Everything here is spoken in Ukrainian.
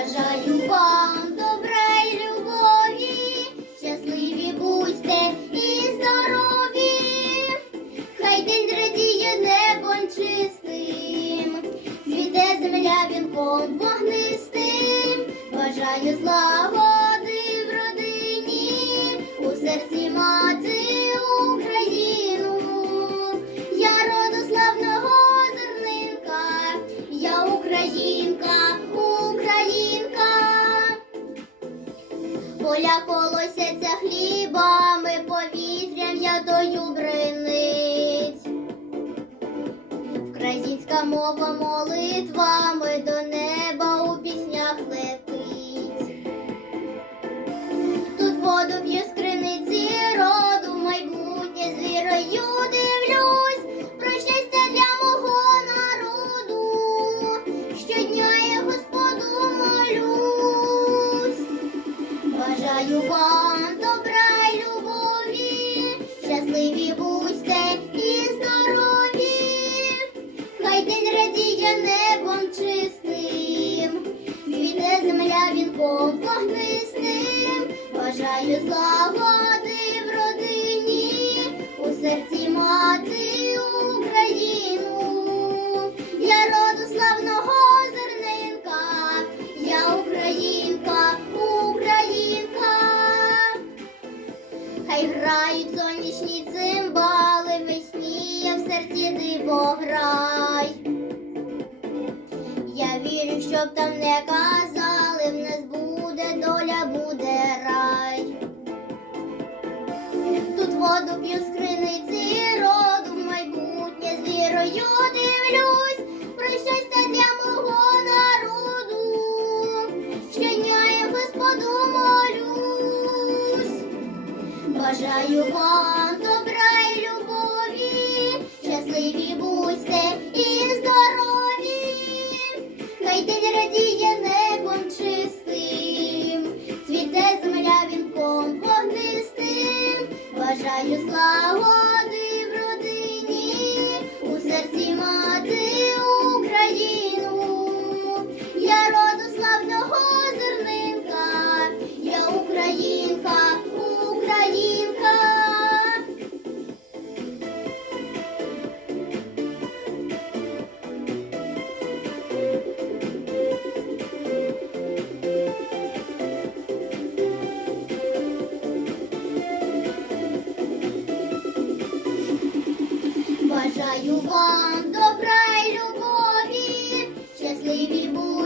Бажаю вам добра й любові, щасливі будьте і здорові, хай день радіє небом чистим, світе земля вінком вогнистим, бажаю злагоди Поля колосяться хлібами, повітрям ядою бриниць. Українська мова молитвами до неба у піснях летить. Бажаю вам добра й любові, щасливі будьте і здорові, хай день радіє небом чистим, цвіте земля вінком вогнистим, бажаю злагоди в родині, у серці мати Україну. Я роду славного серці диво грай. Я вірю, щоб там не казали, в нас буде доля, буде рай. Тут воду п'ю з криниці роду, в майбутнє з вірою дивлюсь, про щастя для мого народу, щодня я Господу молюсь. Бажаю вам добра й любові, щасливі будьте і здорові, хай день радіє небом чистим, цвіте земля вінком вогнистим, бажаю злагоди Бажаю вам добра й любові, щасливі будьте